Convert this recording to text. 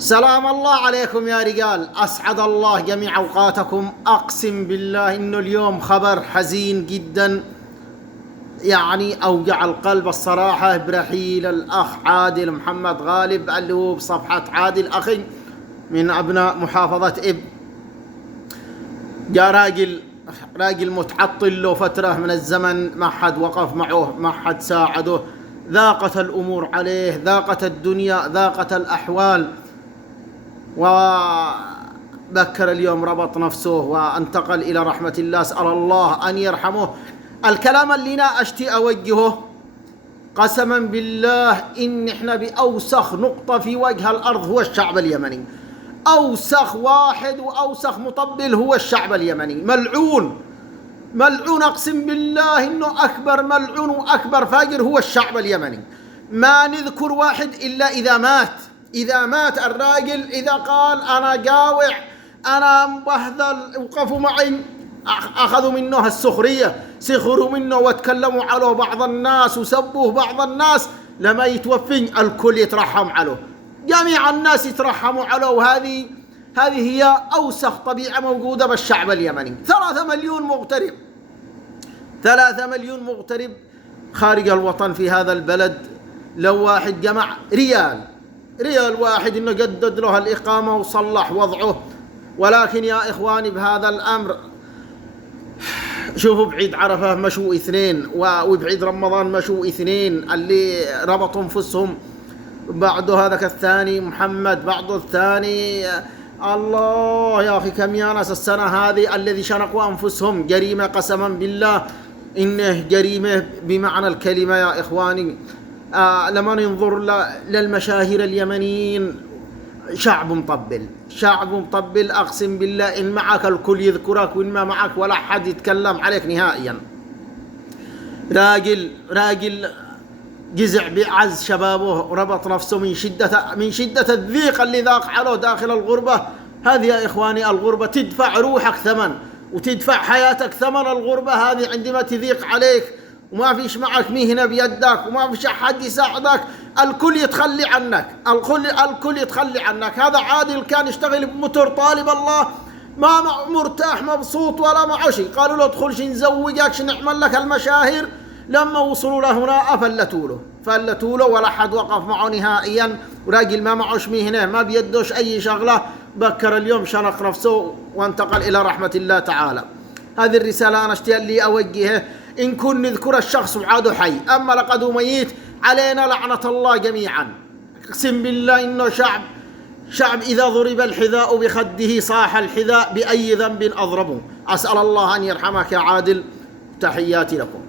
سلام الله عليكم يا رجال، أسعد الله جميع أوقاتكم. أقسم بالله إنه اليوم خبر حزين جدا، يعني أوجع القلب الصراحة، برحيل الأخ عادل محمد غالب اللي هو بصفحة عادل أخي من أبناء محافظة إب. جاء راجل متعطل له فترة من الزمن، ما حد وقف معه، ما حد ساعده، ضاقت الأمور عليه، ضاقت الدنيا، ضاقت الأحوال، وبكر اليوم ربط نفسه وانتقل إلى رحمة الله. أسأل الله أن يرحمه. الكلام اللي أنا أشتي أوجهه قسما بالله إن إحنا بأوسخ نقطة في وجه الأرض هو الشعب اليمني. أوسخ واحد وأوسخ مطبل هو الشعب اليمني، ملعون ملعون، أقسم بالله إنه أكبر ملعون وأكبر فاجر هو الشعب اليمني. ما نذكر واحد إلا إذا مات الراجل، إذا قال أنا جاوع، أنا مبهذل، وقفوا معي، أخذوا منه السخرية، سخروا منه وتكلموا عليه بعض الناس وسبوه بعض الناس، لما يتوفي الكل يترحم عليه، جميع الناس يترحموا عليه. وهذه هي أوسخ طبيعة موجودة بالشعب اليمني. 3 مليون مغترب خارج الوطن في هذا البلد. لو واحد جمع ريال واحد إنه جدد له الإقامة وصلح وضعه. ولكن يا إخواني بهذا الأمر، شوفوا بعيد عرفة مشوا 2، وبعيد رمضان مشوا 2، اللي ربطوا أنفسهم بعده هذاك الثاني محمد، بعده الثاني الله يا أخي كم يا ناس السنة هذه الذي شنقوا أنفسهم. جريمة قسما بالله، إنه جريمة بمعنى الكلمة يا إخواني. لما ننظر للمشاهير اليمنيين، شعب مطبل أقسم بالله، إن معك الكل يذكرك، وإن ما معك ولا حد يتكلم عليك نهائيا. راجل جزع بعز شبابه، ربط نفسه من شدة الضيق اللي ذاق عليه داخل الغربة. هذه يا إخواني الغربة تدفع روحك ثمن، وتدفع حياتك ثمن. الغربة هذه عندما تضيق عليك وما فيش معك مهنة بيدك وما فيش أحد يساعدك، الكل يتخلي عنك. هذا عادل كان يشتغل بموتور طالب الله، ما مرتاح مبسوط ولا معه شيء. قالوا له ادخل نزوجك، نعمل لك المشاهير. لما وصلوا له هنا فلتوا له، ولا حد وقف معه نهائيا. وراجل ما معوش مهنة، ما بيدوش أي شغلة، بكر اليوم شنق نفسه وانتقل إلى رحمة الله تعالى. هذه الرسالة أنا اشتي اللي أوجهه، إن كن نذكر الشخص وعاده حي، أما لقد ميت، علينا لعنة الله جميعا. اقسم بالله إنه شعب إذا ضرب الحذاء بخده صاح الحذاء بأي ذنب أضربه. أسأل الله أن يرحمك يا عادل. تحياتي لكم.